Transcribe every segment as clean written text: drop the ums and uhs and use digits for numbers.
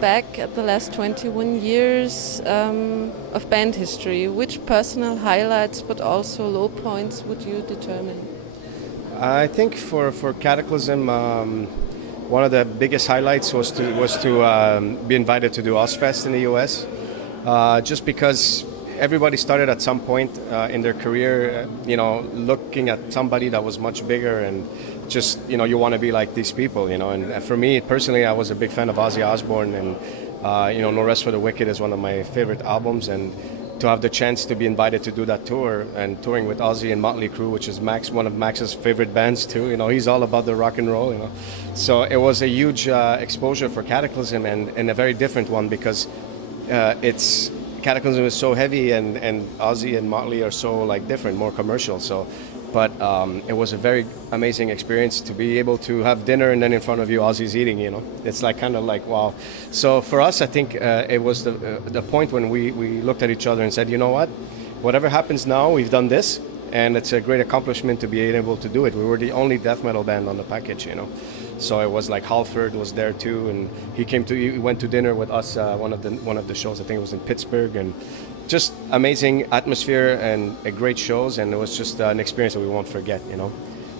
back at the last 21 years of band history, which personal highlights but also low points would you determine? I think for Cataclysm, one of the biggest highlights was to be invited to do OFFSTAGE in the US, just because everybody started at some point in their career, looking at somebody that was much bigger, and just, you want to be like these people, And for me personally, I was a big fan of Ozzy Osbourne, and No Rest for the Wicked is one of my favorite albums, and to have the chance to be invited to do that tour and touring with Ozzy and Motley Crue, which is one of Max's favorite bands too. He's all about the rock and roll. So it was a huge exposure for Cataclysm, and a very different one, because Cataclysm is so heavy, and Ozzy and Motley are so different, more commercial. But it was a very amazing experience to be able to have dinner, and then in front of you Ozzy's eating. It's kind of wow. So for us, I think it was the point when we looked at each other and said, you know what, whatever happens now, we've done this, and it's a great accomplishment to be able to do it. We were the only death metal band on the package. So it was Halford was there too, and he went to dinner with us one of the shows. I think it was in Pittsburgh, and just amazing atmosphere and great shows, and it was just an experience that we won't forget.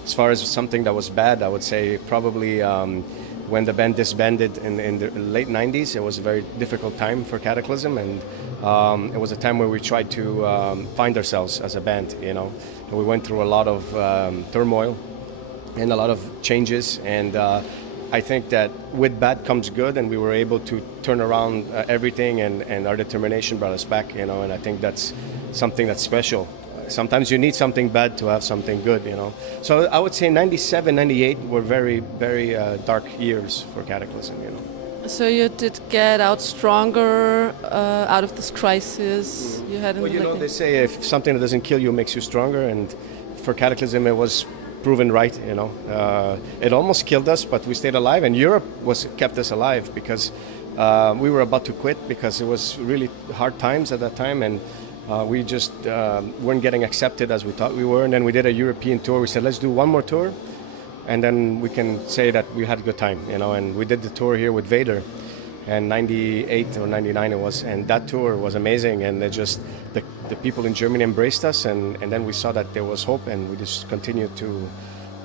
As far as something that was bad, I would say probably when the band disbanded in the late 90s. It was a very difficult time for Cataclysm, and it was a time where we tried to find ourselves as a band. And we went through a lot of turmoil and a lot of changes, and I think that with bad comes good, and we were able to turn around everything, and our determination brought us back, and I think that's something that's special. Sometimes you need something bad to have something good, So I would say 97, 98 were very, very dark years for Cataclysm, So you did get out stronger out of this crisis you had in they say if something that doesn't kill you makes you stronger, and for Cataclysm it was proven right. It almost killed us, but we stayed alive, and Europe kept us alive, because we were about to quit, because it was really hard times at that time, and we just weren't getting accepted as we thought we were. And then we did a European tour. We said, let's do one more tour, and then we can say that we had a good time, and we did the tour here with Vader, and 98 or 99 it was, and that tour was amazing, and the people in Germany embraced us, and then we saw that there was hope, and we just continued to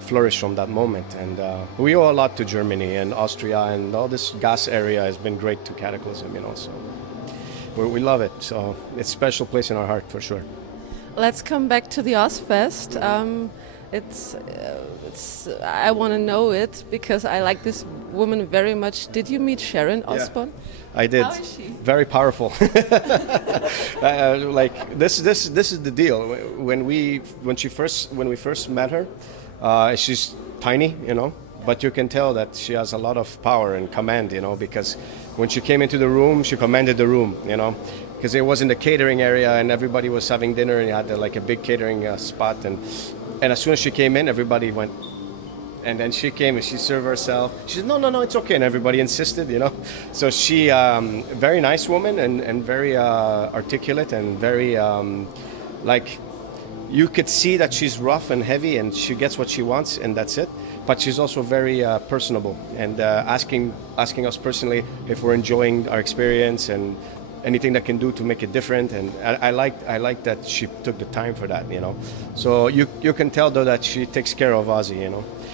flourish from that moment. And we owe a lot to Germany and Austria, and all this gas area has been great to Cataclysm, so we love it. So it's a special place in our heart for sure. Let's come back to the OFFSTAGE. I want to know it because I like this woman very much. Did you meet Sharon Osbourne? Yeah, I did. How is she? Very powerful. This is the deal. When we first met her, she's tiny, but you can tell that she has a lot of power and command, because when she came into the room, she commanded the room, because it was in the catering area, and everybody was having dinner, and you had a big catering spot, and as soon as she came in, everybody went. And then she came and she served herself. She said, no, it's okay. And everybody insisted, So she, very nice woman, and very articulate, and very, you could see that she's rough and heavy, and she gets what she wants, and that's it. But she's also very personable, and asking us personally if we're enjoying our experience, and anything that can do to make it different. And I like that she took the time for that, So you can tell, though, that she takes care of Ozzy,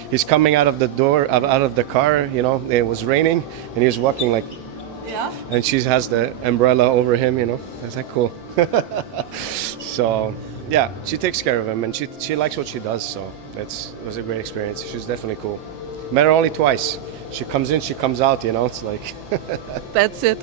He's coming out of the door, out of the car, it was raining, and he was walking yeah. And she has the umbrella over him, Is that cool? So, yeah, she takes care of him, and she likes what she does, so it was a great experience. She's definitely cool. Met her only twice. She comes in, she comes out, it's like... That's it.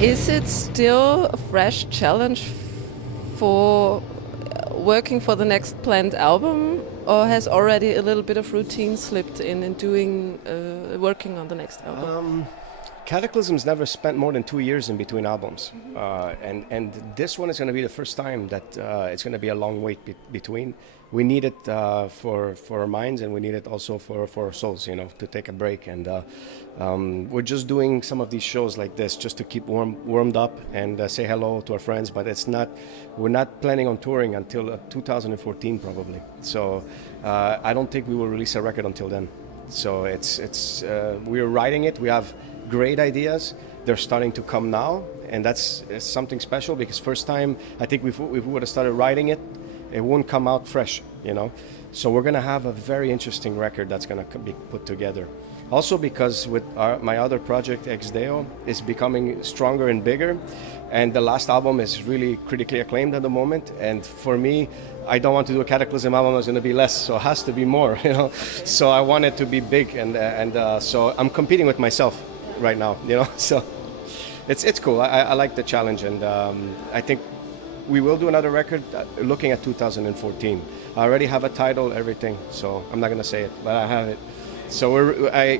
Is it still a fresh challenge for working for the next planned album, or has already a little bit of routine slipped in doing working on the next album? Cataclysm's never spent more than 2 years in between albums, and this one is going to be the first time that it's going to be a long wait between. we need it for our minds, and we need it also for our souls, to take a break. And we're just doing some of these shows like this just to keep warmed up and say hello to our friends. But we're not planning on touring until 2014 probably. So I don't think we will release a record until then. So we're writing it. We have great ideas. They're starting to come now, and it's something special, because first time I think if we would have started writing it, it wouldn't come out fresh, So we're going to have a very interesting record that's going to be put together. Also because with my other project, Ex Deo, is becoming stronger and bigger, and the last album is really critically acclaimed at the moment. And for me, I don't want to do a KATAKLYSM album that's going to be less, so it has to be more, So I want it to be big, and so I'm competing with myself right now, So it's cool. I like the challenge, and I think we will do another record looking at 2014. I already have a title, everything, so I'm not going to say it, but I have it. So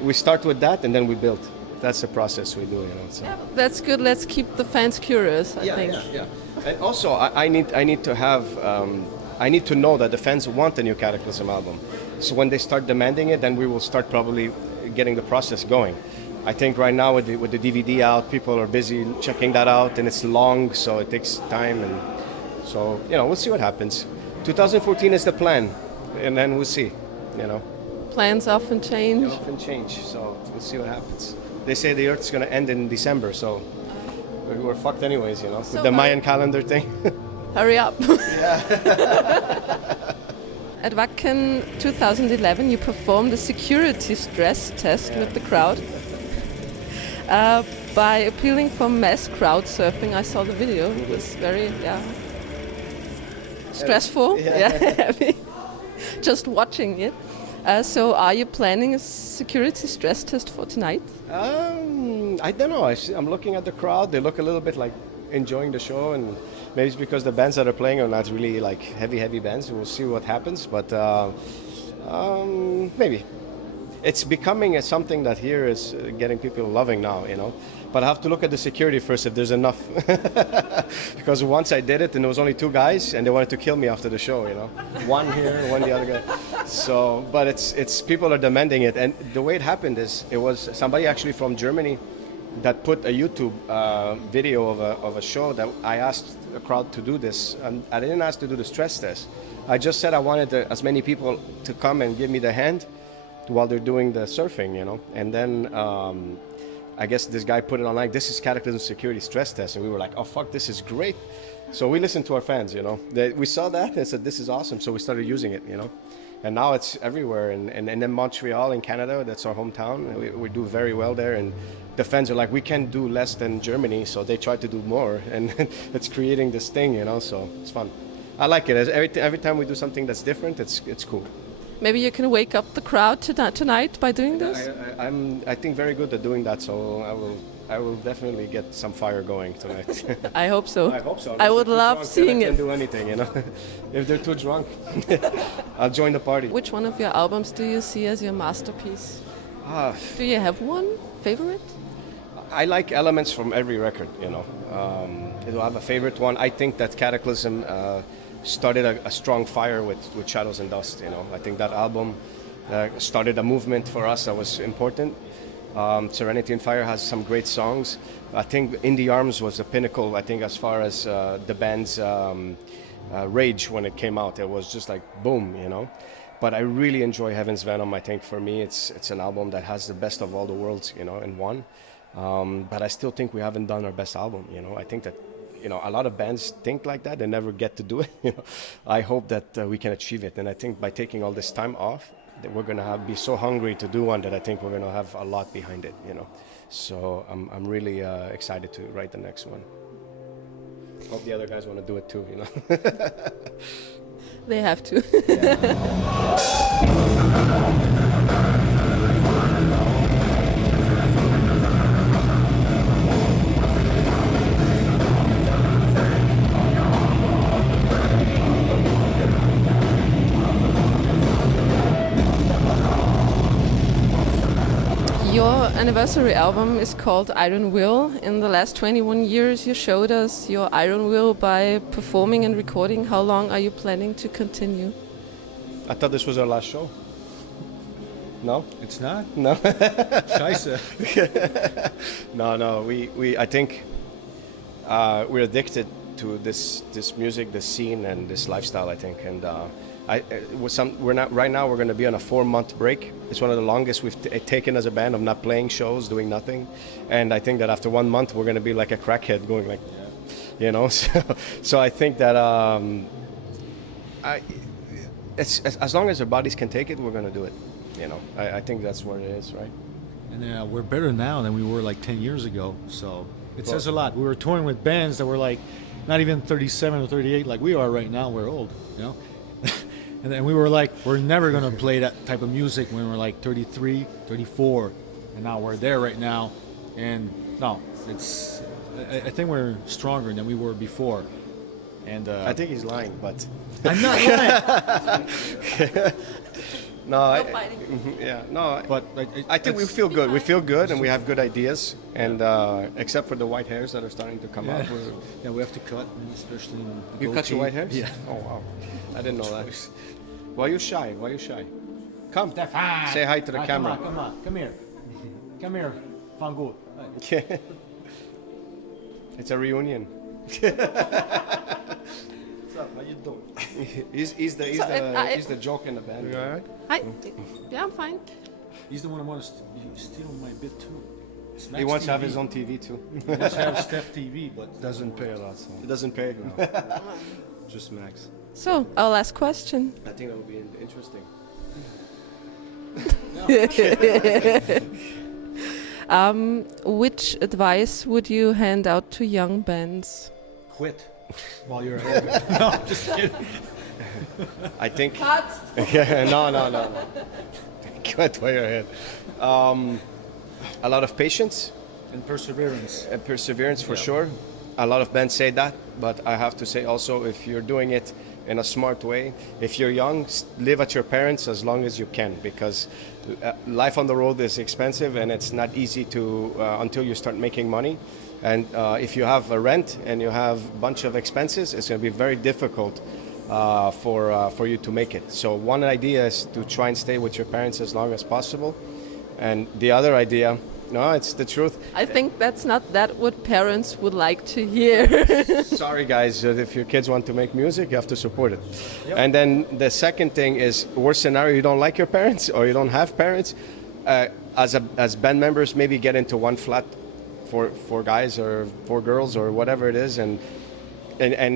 we start with that, and then we build. That's the process we do, So. Yeah, that's good. Let's keep the fans curious, I think. Yeah. And also, I need to have, I need to know that the fans want a new KATAKLYSM album. So when they start demanding it, then we will start probably getting the process going. I think right now with the DVD out, people are busy checking that out, and it's long, so it takes time, and so we'll see what happens. 2014 is the plan, and then we'll see. Plans often change. They often change, so we'll see what happens. They say the Earth's going to end in December, so we're fucked anyways, So with the Mayan calendar thing. Hurry up. At Wacken 2011, you performed a security stress test with the crowd. By appealing for mass crowd surfing. I saw the video. It was very, stressful. Heavy. Just watching it. So are you planning a security stress test for tonight? I don't know. I'm looking at the crowd. They look a little bit like enjoying the show, and maybe it's because the bands that are playing are not really like heavy bands. We'll see what happens, but maybe. It's becoming something that here is getting people loving now, But I have to look at the security first if there's enough. Because once I did it, and there was only 2 guys, and they wanted to kill me after the show, One here, one the other guy. So, but it's people are demanding it, and the way it happened is it was somebody actually from Germany that put a YouTube video of a show that I asked the crowd to do this, and I didn't ask to do the stress test. I just said I wanted as many people to come and give me the hand while they're doing the surfing, And then I guess this guy put it on like, this is KATAKLYSM security stress test. And we were like, oh, fuck, this is great. So we listened to our fans, we saw that and said, this is awesome. So we started using it, And now it's everywhere. And in Montreal in Canada, that's our hometown. We do very well there. And the fans are like, we can't do less than Germany. So they try to do more. And it's creating this thing, So it's fun. I like it. Every time we do something that's different, it's cool. Maybe you can wake up the crowd tonight by doing this? I think very good at doing that, so I will definitely get some fire going tonight. I hope so. I hope so. I would love seeing it. I can do anything, If they're too drunk, I'll join the party. Which one of your albums do you see as your masterpiece? Do you have one favorite? I like elements from every record, I have a favorite one. I think that KATAKLYSM started a strong fire with Shadows and Dust. I think that album started a movement for us that was important. Serenity and Fire has some great songs. I think In the Arms was the pinnacle, I think, as far as the band's rage when it came out. It was just like boom, But I really enjoy Heaven's Venom. I think for me it's an album that has the best of all the worlds, in one. But I still think we haven't done our best album, I think that a lot of bands think like that. They never get to do it. I hope that we can achieve it. And I think by taking all this time off, that we're going to be so hungry to do one that I think we're going to have a lot behind it, So I'm really excited to write the next one. Hope the other guys want to do it too, They have to. Your anniversary album is called Iron Will. In the last 21 years you showed us your iron will by performing and recording. How long are you planning to continue? I thought this was our last show. No? It's not? No? Scheiße. No. I think we're addicted to this music, this scene, and this lifestyle, I think. And right now we're going to be on a 4-month break. It's one of the longest we've taken as a band of not playing shows, doing nothing. And I think that after 1 month we're going to be like a crackhead going like, you know. So I think that it's as long as our bodies can take it, we're going to do it. You know, I think that's what it is, right? And we're better now than we were like 10 years ago. So it says a lot. We were touring with bands that were like not even 37 or 38 like we are right now. We're old, you know. And then we were like, we're never going to play that type of music when we're like 33, 34. And now we're there right now. And no, I think we're stronger than we were before. And I think he's lying, but I'm not lying. No, fighting. Yeah, no. But I think we feel good. We feel good, and we have good ideas. And except for the white hairs that are starting to come out. Yeah, we have to cut, especially in the You cut your white hairs? Yeah. Oh wow, I didn't know that. Why are you shy? Come, say hi to the camera. Come here, Van Gogh. It's a reunion. What's up? How you doing? He's the joke in the band. You all right? Hi. Yeah, I'm fine. He's the one who wants to steal my bit too. Smacks He wants to have TV. his own TV too. He wants to have Steph TV, but Doesn't pay a lot, so It doesn't pay. No. just Max. So, our last question. I think that would be interesting. Which advice would you hand out to young bands? quit while you're ahead. No, I'm just kidding. I think. Cut. Yeah, no. Quit while you're ahead. A lot of patience. And perseverance. And perseverance for sure. A lot of bands say that, but I have to say also, if you're doing it in a smart way, if you're young, live at your parents as long as you can, because life on the road is expensive and it's not easy to until you start making money. And if you have a rent and you have a bunch of expenses, it's going to be very difficult for you to make it. So one idea is to try and stay with your parents as long as possible. And the other idea, no, it's the truth. I think that's not that what parents would like to hear. Sorry guys, if your kids want to make music, you have to support it. Yep. And then the second thing is, worst scenario, you don't like your parents or you don't have parents. As band members, maybe get into one flat for guys or for girls or whatever it is, and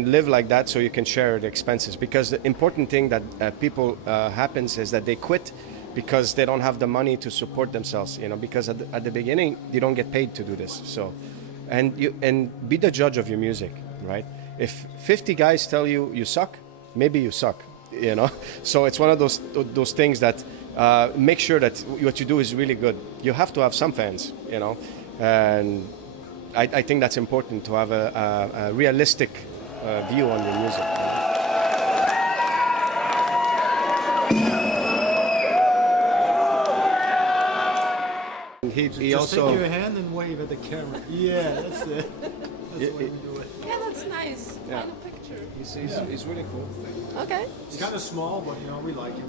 live like that so you can share the expenses. Because the important thing that people happens is that they quit because they don't have the money to support themselves, you know, because at the beginning you don't get paid to do this. So and be the judge of your music, right? If 50 guys tell you you suck, maybe you suck, you know. So it's one of those things that make sure that what you do is really good. You have to have some fans, you know, and I think that's important, to have a realistic view on your music. He Just also take your hand and wave at the camera. Yeah, that's it. That's the way we do it. Yeah, that's nice. Yeah. Find a picture. he's really cool. Okay. It's kind of small, but you know we like it.